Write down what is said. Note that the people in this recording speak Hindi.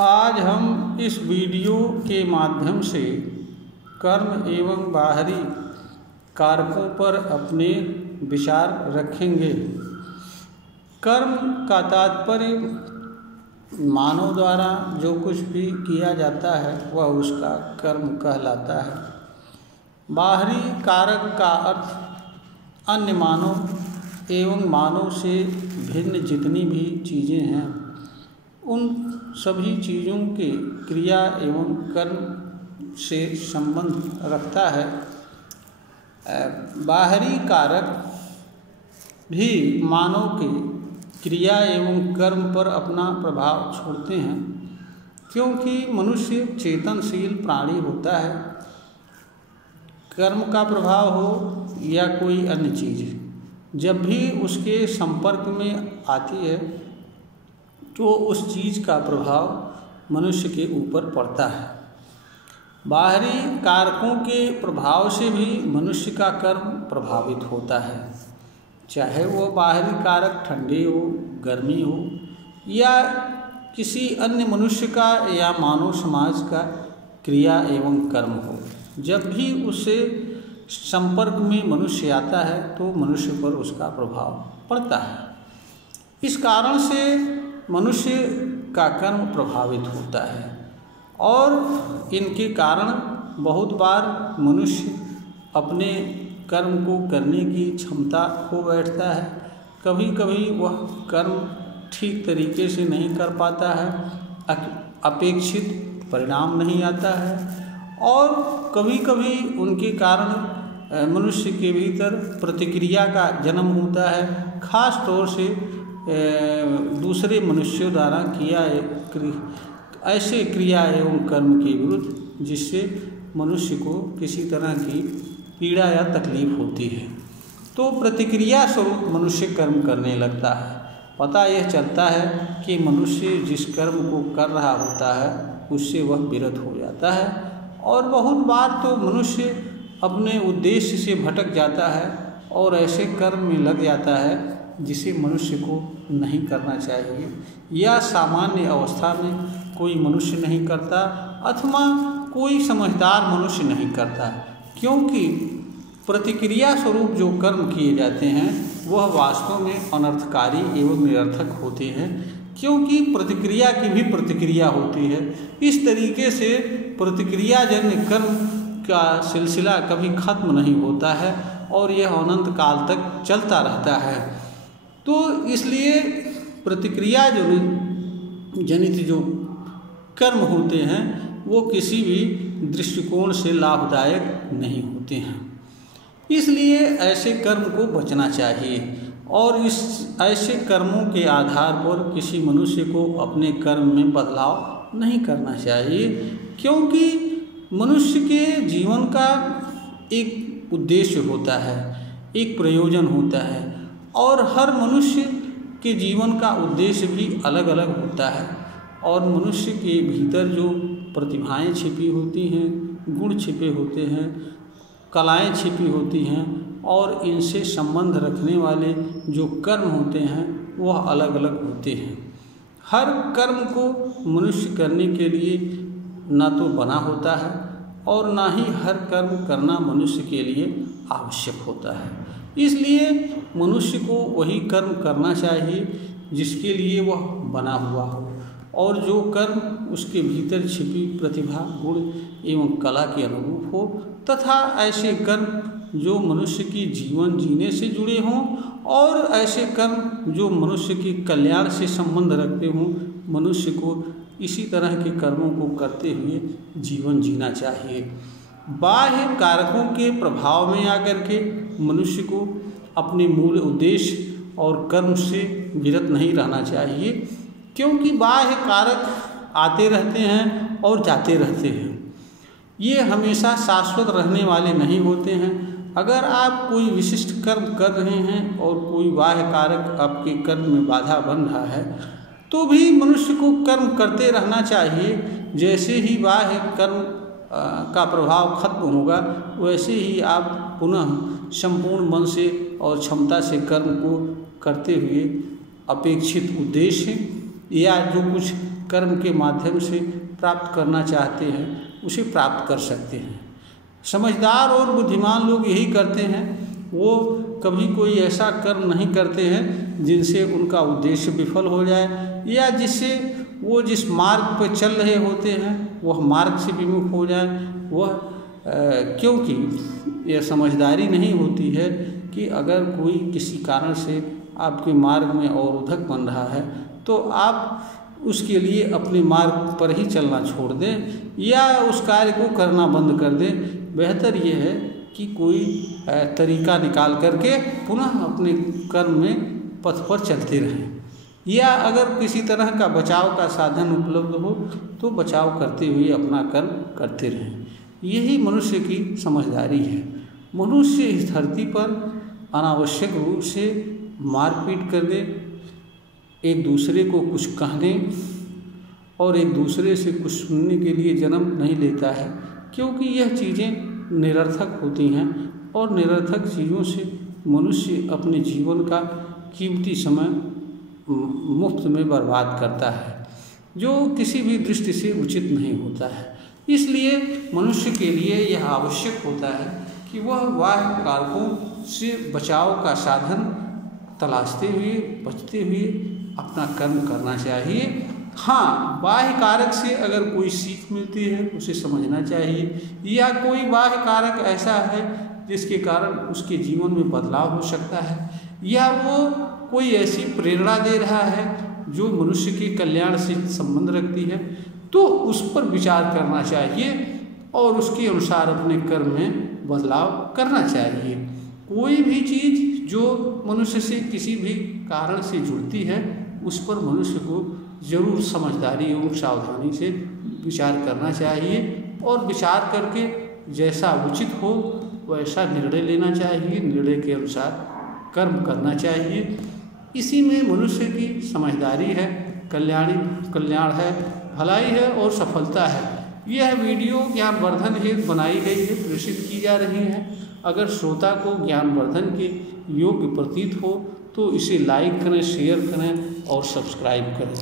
आज हम इस वीडियो के माध्यम से कर्म एवं बाहरी कारकों पर अपने विचार रखेंगे। कर्म का तात्पर्य मानव द्वारा जो कुछ भी किया जाता है वह उसका कर्म कहलाता है। बाहरी कारक का अर्थ अन्य मानव एवं मानव से भिन्न जितनी भी चीज़ें हैं उन सभी चीज़ों के क्रिया एवं कर्म से संबंध रखता है। बाहरी कारक भी मानव के क्रिया एवं कर्म पर अपना प्रभाव छोड़ते हैं, क्योंकि मनुष्य चेतनशील प्राणी होता है। कर्म का प्रभाव हो या कोई अन्य चीज़, जब भी उसके संपर्क में आती है तो उस चीज़ का प्रभाव मनुष्य के ऊपर पड़ता है। बाहरी कारकों के प्रभाव से भी मनुष्य का कर्म प्रभावित होता है, चाहे वो बाहरी कारक ठंडी हो, गर्मी हो या किसी अन्य मनुष्य का या मानव समाज का क्रिया एवं कर्म हो। जब भी उससे संपर्क में मनुष्य आता है तो मनुष्य पर उसका प्रभाव पड़ता है। इस कारण से मनुष्य का कर्म प्रभावित होता है और इनके कारण बहुत बार मनुष्य अपने कर्म को करने की क्षमता खो बैठता है। कभी कभी वह कर्म ठीक तरीके से नहीं कर पाता है, अपेक्षित परिणाम नहीं आता है और कभी कभी उनके कारण मनुष्य के भीतर प्रतिक्रिया का जन्म होता है, खास तौर से दूसरे मनुष्यों द्वारा किया ऐसे क्रिया एवं कर्म के विरुद्ध जिससे मनुष्य को किसी तरह की पीड़ा या तकलीफ होती है, तो प्रतिक्रिया स्वरूप मनुष्य कर्म करने लगता है। पता यह चलता है कि मनुष्य जिस कर्म को कर रहा होता है उससे वह विरत हो जाता है और बहुत बार तो मनुष्य अपने उद्देश्य से भटक जाता है और ऐसे कर्म में लग जाता है जिसे मनुष्य को नहीं करना चाहिए या सामान्य अवस्था में कोई मनुष्य नहीं करता अथवा कोई समझदार मनुष्य नहीं करता, क्योंकि प्रतिक्रिया स्वरूप जो कर्म किए जाते हैं वह वास्तव में अनर्थकारी एवं निरर्थक होते हैं, क्योंकि प्रतिक्रिया की भी प्रतिक्रिया होती है। इस तरीके से प्रतिक्रियाजन्य कर्म का सिलसिला कभी खत्म नहीं होता है और यह अनंत काल तक चलता रहता है। तो इसलिए प्रतिक्रिया जनित जो कर्म होते हैं वो किसी भी दृष्टिकोण से लाभदायक नहीं होते हैं, इसलिए ऐसे कर्म को बचना चाहिए और इस ऐसे कर्मों के आधार पर किसी मनुष्य को अपने कर्म में बदलाव नहीं करना चाहिए, क्योंकि मनुष्य के जीवन का एक उद्देश्य होता है, एक प्रयोजन होता है और हर मनुष्य के जीवन का उद्देश्य भी अलग अलग होता है और मनुष्य के भीतर जो प्रतिभाएं छिपी होती हैं, गुण छिपे होते हैं, कलाएं छिपी होती हैं और इनसे संबंध रखने वाले जो कर्म होते हैं वह अलग अलग होते हैं। हर कर्म को मनुष्य करने के लिए ना तो बना होता है और ना ही हर कर्म करना मनुष्य के लिए आवश्यक होता है। इसलिए मनुष्य को वही कर्म करना चाहिए जिसके लिए वह बना हुआ हो और जो कर्म उसके भीतर छिपी प्रतिभा, गुण एवं कला के अनुरूप हो, तथा ऐसे कर्म जो मनुष्य की जीवन जीने से जुड़े हों और ऐसे कर्म जो मनुष्य के कल्याण से संबंध रखते हों। मनुष्य को इसी तरह के कर्मों को करते हुए जीवन जीना चाहिए। बाह्य कारकों के प्रभाव में आकर के मनुष्य को अपने मूल उद्देश्य और कर्म से विरत नहीं रहना चाहिए, क्योंकि बाह्य कारक आते रहते हैं और जाते रहते हैं, ये हमेशा शाश्वत रहने वाले नहीं होते हैं। अगर आप कोई विशिष्ट कर्म कर रहे हैं और कोई बाह्य कारक आपके कर्म में बाधा बन रहा है तो भी मनुष्य को कर्म करते रहना चाहिए। जैसे ही बाह्य कर्म का प्रभाव खत्म होगा वैसे ही आप पुनः संपूर्ण मन से और क्षमता से कर्म को करते हुए अपेक्षित उद्देश्य या जो कुछ कर्म के माध्यम से प्राप्त करना चाहते हैं उसे प्राप्त कर सकते हैं। समझदार और बुद्धिमान लोग यही करते हैं, वो कभी कोई ऐसा कर्म नहीं करते हैं जिनसे उनका उद्देश्य विफल हो जाए या जिससे वो जिस मार्ग पर चल रहे होते हैं वह मार्ग से विमुख हो जाए। वह क्योंकि यह समझदारी नहीं होती है कि अगर कोई किसी कारण से आपके मार्ग में अवरोधक बन रहा है तो आप उसके लिए अपने मार्ग पर ही चलना छोड़ दें या उस कार्य को करना बंद कर दें। बेहतर यह है कि कोई तरीका निकाल करके पुनः अपने कर्म में पथ पर चलते रहें, या अगर किसी तरह का बचाव का साधन उपलब्ध हो तो बचाव करते हुए अपना कर्म करते रहें। यही मनुष्य की समझदारी है। मनुष्य इस धरती पर अनावश्यक रूप से मारपीट करने, एक दूसरे को कुछ कहने और एक दूसरे से कुछ सुनने के लिए जन्म नहीं लेता है, क्योंकि यह चीज़ें निरर्थक होती हैं और निरर्थक चीज़ों से मनुष्य अपने जीवन का कीमती समय मुफ्त में बर्बाद करता है, जो किसी भी दृष्टि से उचित नहीं होता है। इसलिए मनुष्य के लिए यह आवश्यक होता है कि वह बाह्य कारकों से बचाव का साधन तलाशते हुए, बचते हुए अपना कर्म करना चाहिए। हाँ, बाह्य कारक से अगर कोई सीख मिलती है उसे समझना चाहिए, या कोई बाह्य कारक ऐसा है जिसके कारण उसके जीवन में बदलाव हो सकता है, या वो कोई ऐसी प्रेरणा दे रहा है जो मनुष्य के कल्याण से संबंध रखती है, तो उस पर विचार करना चाहिए और उसके अनुसार अपने कर्म में बदलाव करना चाहिए। कोई भी चीज़ जो मनुष्य से किसी भी कारण से जुड़ती है उस पर मनुष्य को जरूर समझदारी एवं सावधानी से विचार करना चाहिए और विचार करके जैसा उचित हो वैसा निर्णय लेना चाहिए, निर्णय के अनुसार कर्म करना चाहिए। इसी में मनुष्य की समझदारी है, कल्याण है, भलाई है और सफलता है। यह वीडियो ज्ञानवर्धन हेतु बनाई गई है, प्रेषित की जा रही है। अगर श्रोता को ज्ञानवर्धन के योग्य प्रतीत हो तो इसे लाइक करें, शेयर करें और सब्सक्राइब करें।